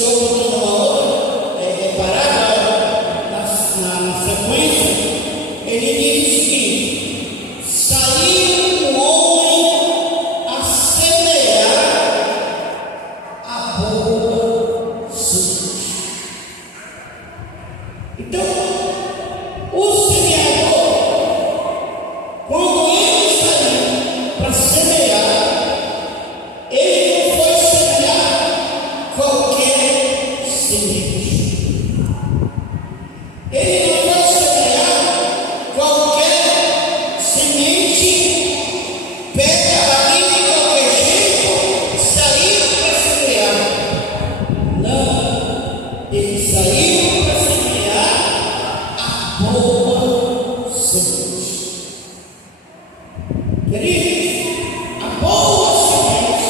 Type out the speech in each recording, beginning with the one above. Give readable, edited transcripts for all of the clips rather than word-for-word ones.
Senhor botou numa outra parada na sequência, ele diz o seguinte: saiu um homem a semear a boa semente. Então, o semeador, quando ele saiu para semear, ele não foi semear qualquer semente. Ele não foi semear qualquer semente, pega ali de qualquer jeito, saiu para semear. Não, ele saiu para semear a boa semente. Queridos, a boa semente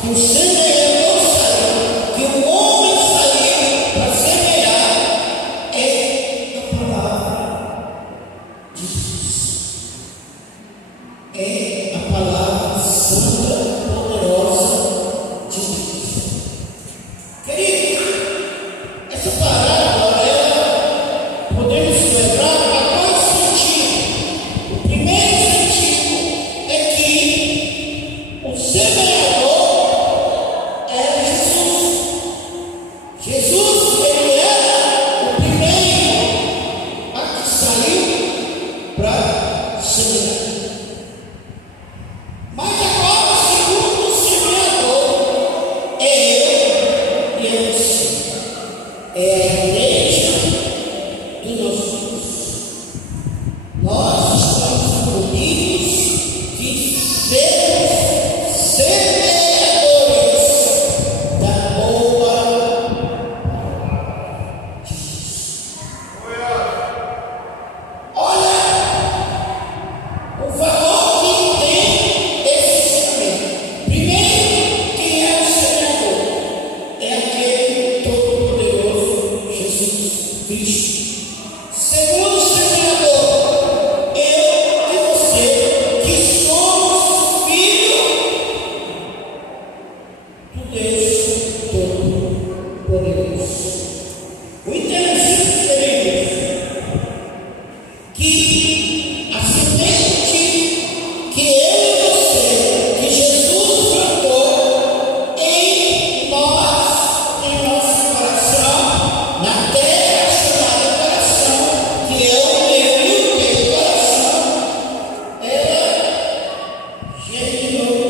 que o semeador saiu, que o homem saiu para semear, é a palavra de Deus. É a palavra santa, poderosa de Deus. Querido, essa parábola, ela podemos lembrar a dois sentidos. O primeiro sentido é que o semeador era Jesus. Jesus, ele era o primeiro a que saiu para semear. Mas agora o segundo semeador é eu e é você. É a igreja do nosso Deus. Nós estamos incluídos de sermos semeadores da boa de Deus. Olha o valor que tem esse semeador. Primeiro, quem é o semeador? É aquele todo-poderoso Jesus Cristo. Segundo semeador, eu e você, que somos filhos do Deus Todo-Poderoso. O interessante, queridos, que a semente que eu e você, que Jesus plantou em nós, em nosso coração, na terra chamada coração, que é o meu e o teu coração, ela germinou.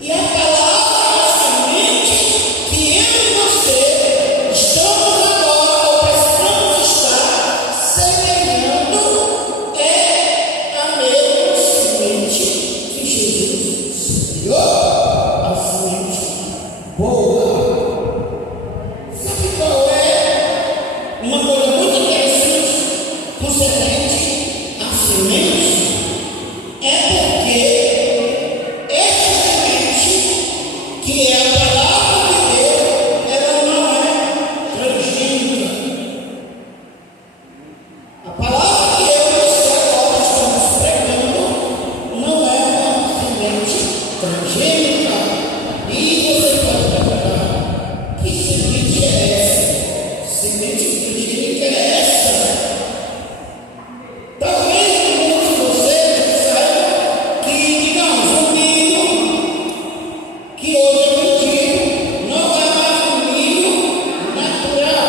E a palavra da semente que eu e você estamos agora, ou precisamos estar semeando, é a mesma semente que Jesus semeou, a semente boa. Sabe qual é uma coisa muito interessante concernente à semente? É porque essa semente, que é a palavra de Deus, ela não é transgênica. A palavra que eu e você agora estamos pregando não é uma semente transgênica. E você pode perguntar: que semente é essa? Semente transgênica é essa? Talvez alguns de vocês saibam que, digamos, o milho que hoje é vendido não é mais um milho natural.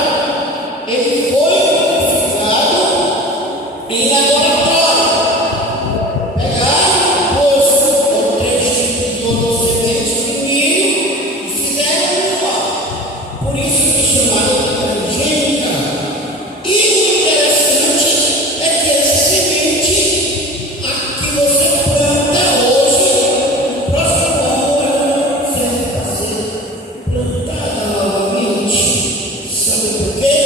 Ele foi modificado em laboratório. Pegaram, pôs 3 tipos de outras sementes de milho e fizeram igual. Por isso que chamaram de transgênica. E o interessante é que essa semente, a que você planta hoje, no próximo ano ela não serve para ser plantada novamente. Sabe por quê?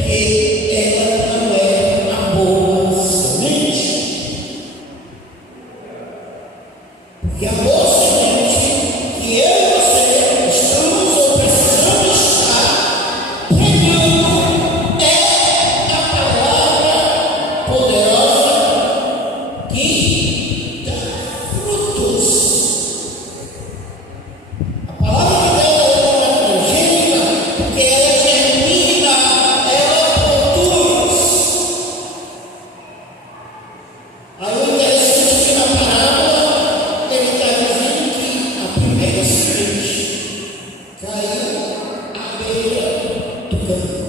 Porque ela não é a boa semente. Porque a boa semente que eu e você estamos ou precisamos estar campo.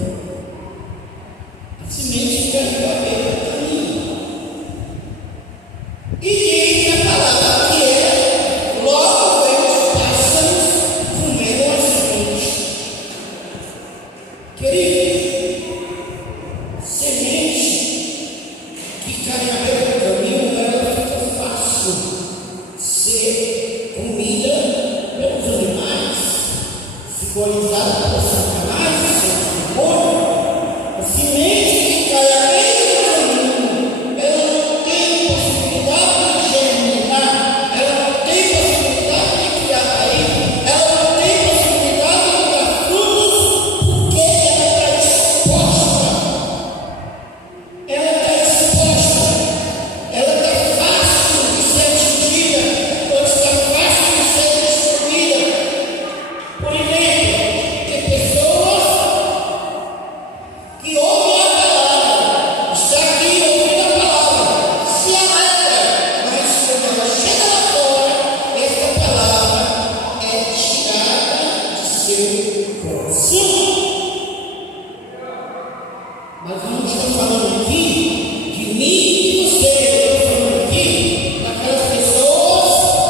A semente caiu à beira do caminho. E diz a palavra que logo veio os pássaros comeram a semente. Queridos, semente que cai à beira do caminho, ela fica fácil ser comida pelos animais, simbolizada por Satanás e seus demônios. A semente que cai à beira do caminho, ela não tem possibilidade de germinar, ela não tem possibilidade de criar raiz, ela não tem possibilidade de dar frutos, porque ela está exposta. Ela está exposta. Ela está fácil de ser atingida, ou está fácil de ser destruída. Por exemplo, tem pessoas que ouvem a palavra, está aqui ouvindo a palavra, se alegra, mas quando ela chega lá fora, esta palavra é tirada de seu coração. Mas eu não estou falando aqui de mim e de você, eu estou falando aqui daquelas pessoas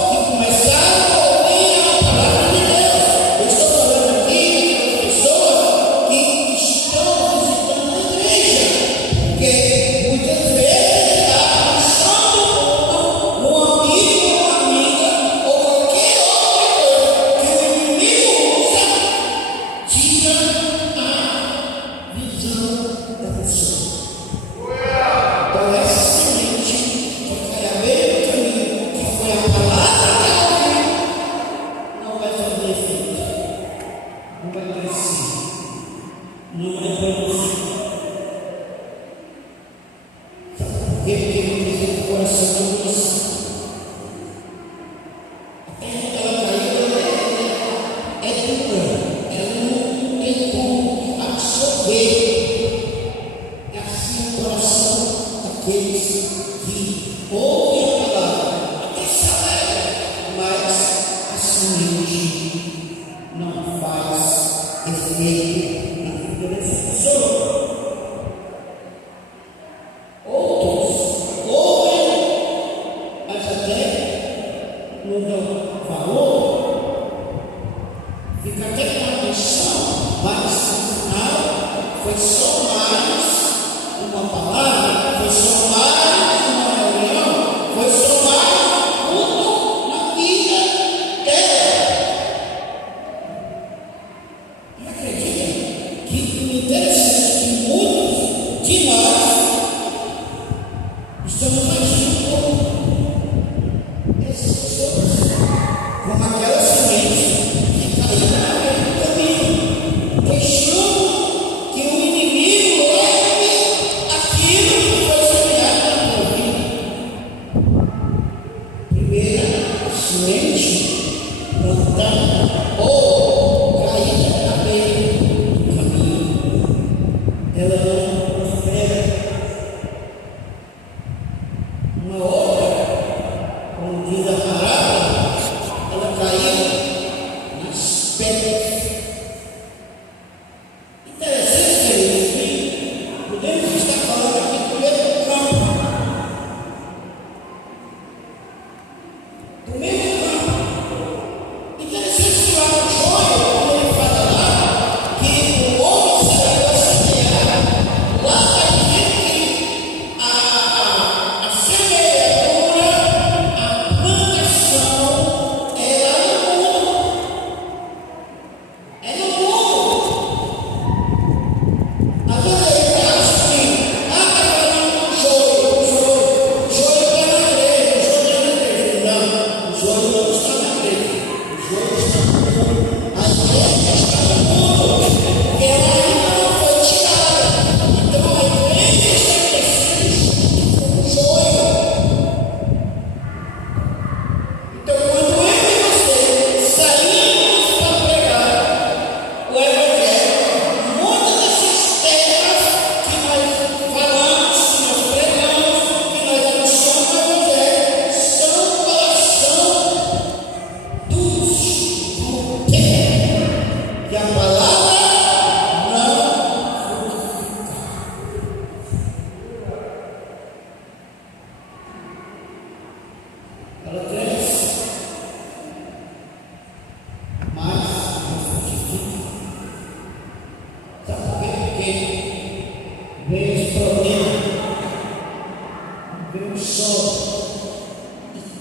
que começaram a ouvir a palavra de Deus. Eu estou falando aqui daquelas pessoas que estão visitando a igreja, porque muitas vezes está achando um amigo ou uma amiga ou qualquer outra coisa que o inimigo usa, tira a visão da pessoa. Então essa semente que cai à beira do caminho, que foi a palavra que ela ouviu, não vai fazer efeito, não vai crescer, não vai produzir. Sabe por quê? Porque não tem o coração do coração. A terra que ela caiu é dura, ela não tem como absorver. É assim o coração daqueles que ouvem a palavra, até se alegram, mas a semente não faz efeito na vida dessa pessoa. Outros ouvem, mas até não dão valor, fica até com a atenção, mas no final foi só mais uma palavra, foi só mais uma reunião, foi só mais um culto na vida dela. E acredita que o interessante é que muitos de nós estamos agindo como essas pessoas, como aquela semente que caiu na beira do caminho, deixando que o inimigo leve aquilo que foi semeado na tua vida. Primeira semente plantada ou caída na beira do caminho.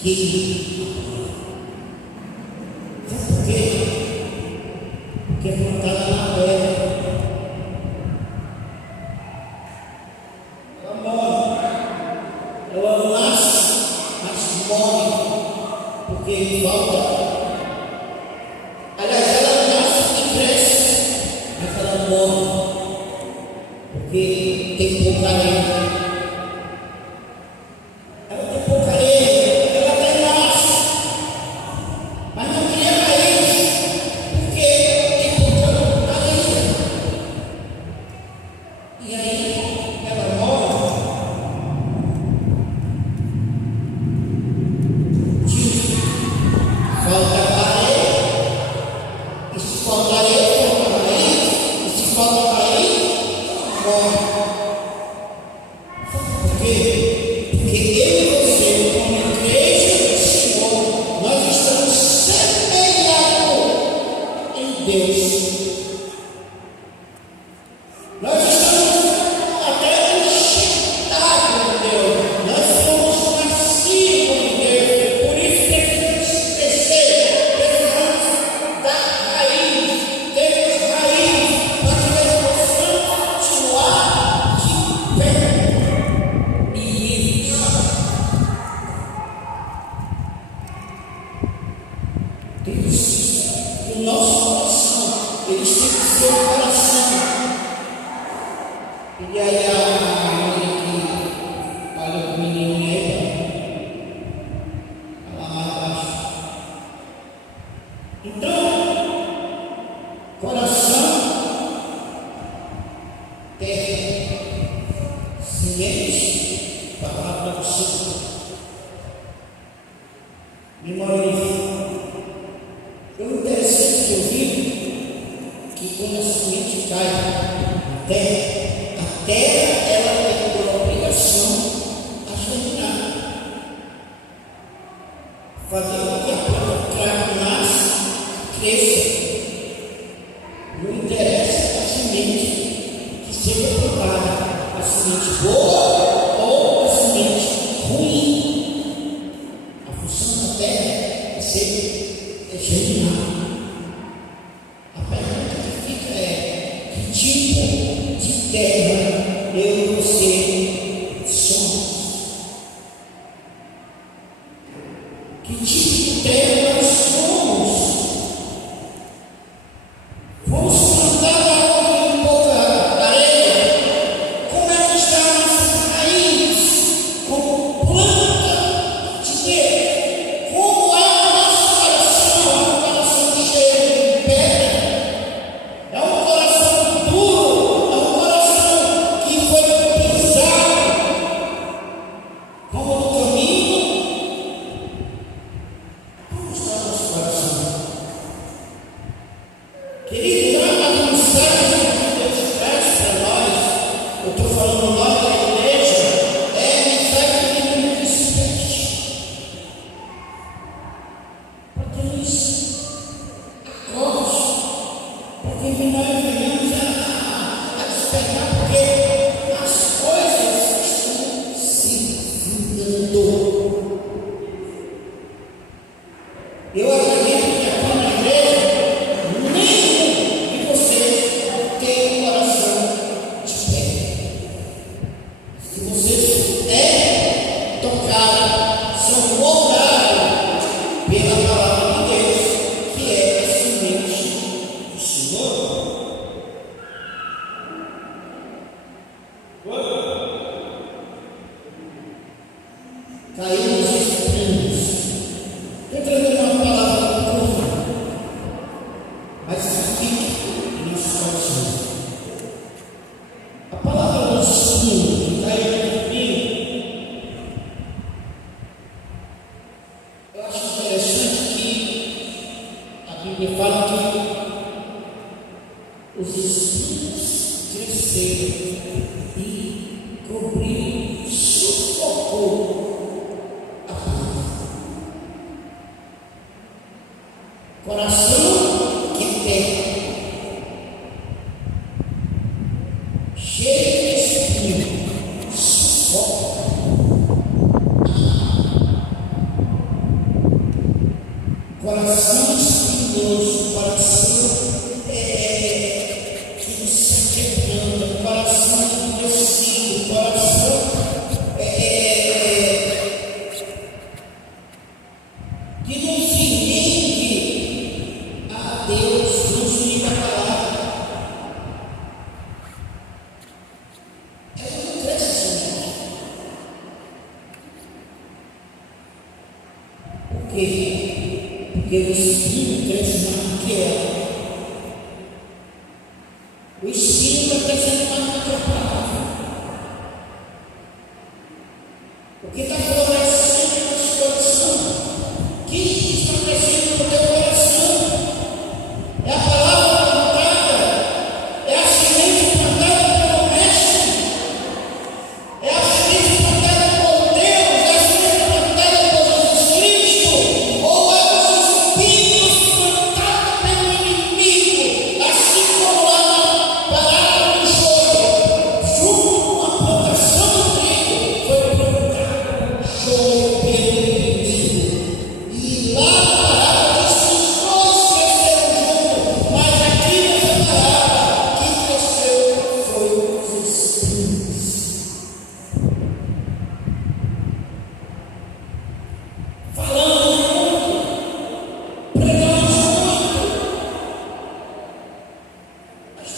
que sabe por quê? Porque é plantada na terra. Ela morre, ela nasce, mas morre, porque falta. Aliás, ela nasce e cresce, mas ela morre, porque tem pouca areia. O nosso coração, eles têm que ser o coração. E aí a mãe que olha para o menino nele, ela lá abaixo. Então, coração, terra, semente, palavra do Senhor. Memorize. É interessante que eu vi que quando a semente cai na terra, a terra ela tem por obrigação a germinar, fazer com que a planta nasça, cresça. Não interessa a semente que seja plantada, a semente boa ou a semente ruim. A função da terra é ser germinar. A pergunta que fica é: que tipo de terra eu e você somos? Que tipo de terra nós somos? Vamos plantar onde em pouca areia? Como é que está a nossa raiz? Como planta de Deus? Eu acredito que aqui na igreja, nenhum de vocês tem um coração de pedra. Se vocês é tocado, são moldados pela palavra de Deus, que é a semente do Senhor. Caímos em espinhos. Eu trago uma palavra curta, mas fique em nosso coração. A palavra do espinho que caiu no espinho, eu acho interessante que a Bíblia fala que os espinhos cresceram e cobriram, sufocou a planta. Coração que tem, cheio de espinho, sufoca. pelo Espírito transformado que é. O Espírito está transformado na tua palavra. O que está florescendo no nosso coração? O que está crescendo no teu coração? É a palavra plantada, é a semente plantada pelo Mestre, é a semente plantada por Deus, é a semente plantada por Jesus Cristo, ou é os espinhos plantados pelo inimigo, assim como lá na parábola do joio, junto com a plantação do trigo, foi plantado o joio pelo inimigo. E lá na parábola diz que os dois cresceram juntos, mas aqui nessa parábola, quem cresceu foi os espinhos. Falamos muito, pregamos muito, mas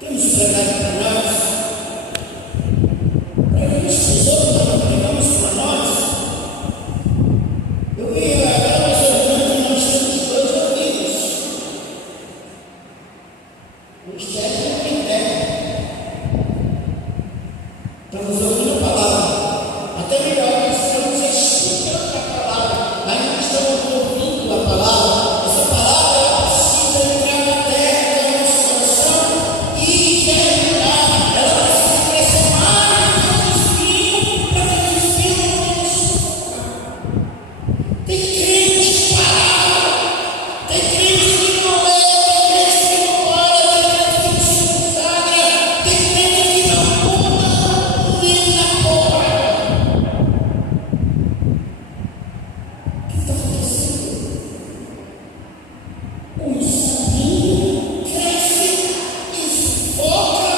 temos pregado para nós, pregamos para os outros, não pregamos para nós. Eu vi agora nós orando, nós temos dois ouvidos, o externo e o interno. Estamos ouvindo a palavra. Até melhor, nós estamos escutando a palavra, ainda que estamos ouvindo a palavra. Essa palavra ela precisa entrar na terra do nosso coração e germinar. Ela precisa crescer mais para que o espinho não venha sufocar. Tem crente parado, tem crente que não lê, tem crente que não ora, tem crente que não se consagra, tem crente que não muda nem na porra. O que está acontecendo? O espinho cresce e sufoca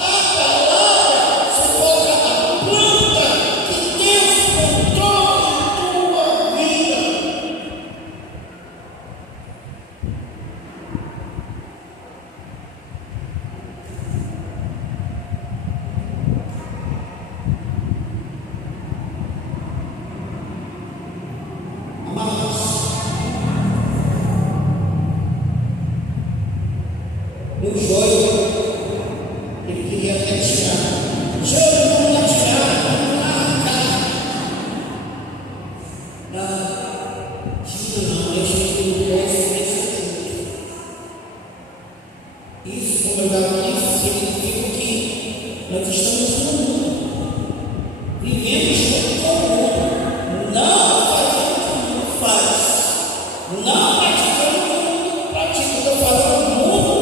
a palavra, sufoca a planta que Deus plantou em tua vida. Amados, o joio, ele queria até tirar. Joio não dá tirar, não dá arrancar. Não, tira não, deixa que o resto cresça junto. Isso, como eu já disse, significa que nós estamos no mundo, vivemos com o mundo, não fazendo o que o mundo faz, não praticando o que o mundo pratica. Estou falando do mundo,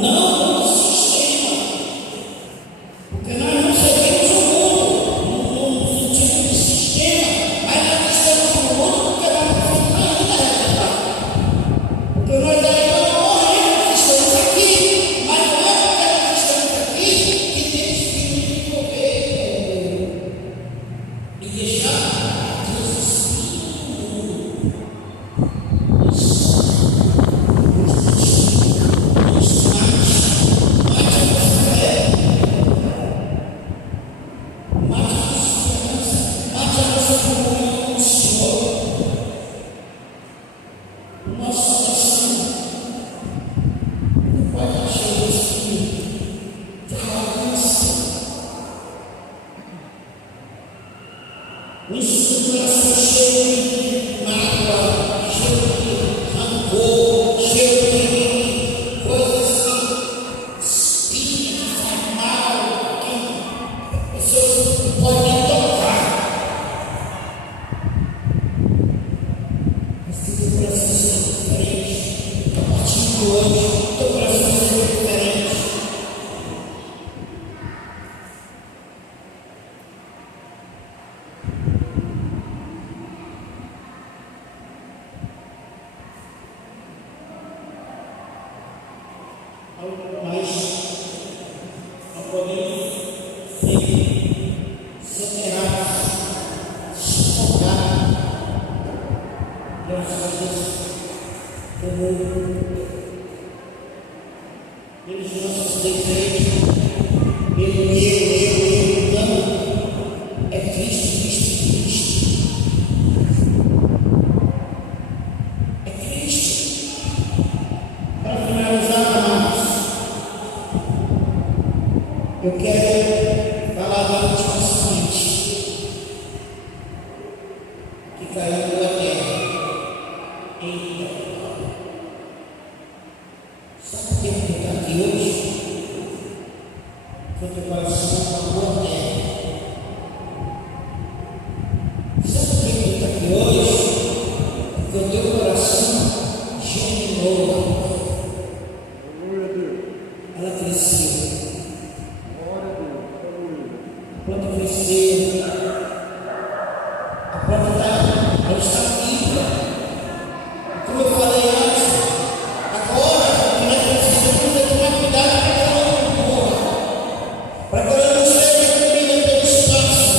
não do sistema, porque nós não seguimos o mundo no sentido de sistema, mas nós estamos no mundo porque nós não somos ainda resgatados. Porque nós ainda não morremos, estamos aqui, mas não é porque nós estamos aqui que temos que viver e deixar Deus espinhos no mundo. Nos mate a nossa fé, mate a nossa esperança, mate a nossa comunhão com o Senhor, o nosso coração. Não pode deixar o espinho de arrogância. O coração cheio de mágoa, cheio de rancor, cheio de coisas assim, espinha que faz mal, que pessoas não podem nem tocar. Mas que teu coração seja diferente. A partir de hoje, teu coração seja diferente. Mas não podemos ser soterrados, sufocados pelas coisas do mundo, pelos nossos desejos, pelo eu, não. É Cristo, Cristo, Cristo. Para finalizar, amados, eu quero falar da última semente que caiu na terra. Eita! Sabe o que eu estou aqui hoje? Foi teu coração com a boa terra. Sabe por que eu estou aqui hoje? Porque o teu coração germinou. Ela cresceu. A planta cresceu. A planta ela está viva. Como eu falei antes, agora o que nós precisamos é tomar cuidado para que ela não morra, para que ela não seja comida pelo espaço,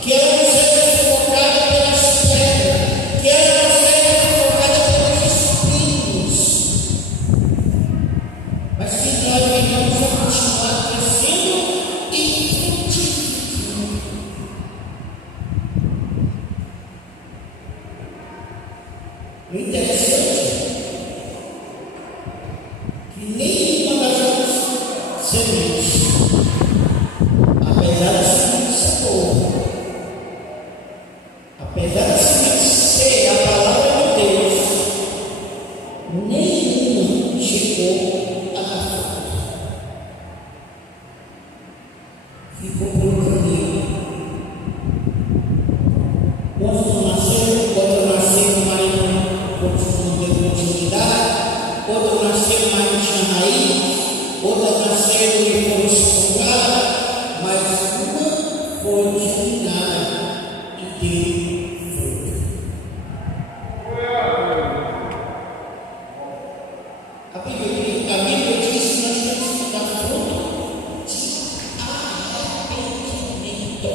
que ela não seja sufocada pelas pedras, que ela não seja sufocada pelos espinhos, mas que nós venhamos a continuar crescendo e frutificando. O interessante é que nenhuma das outras sementes, apesar da semente ser boa, apesar da semente ser a palavra de Deus, nenhuma chegou a dar fruto. Ficou pelo caminho. Outros nasceram, mas não teve continuidade. Outros nasceram, mas não tinha raiz. Outras nasceram e foram sufocadas, mas uma foi germinada e deu fruto. A Bíblia diz que nós temos que dar fruto de arrependimento.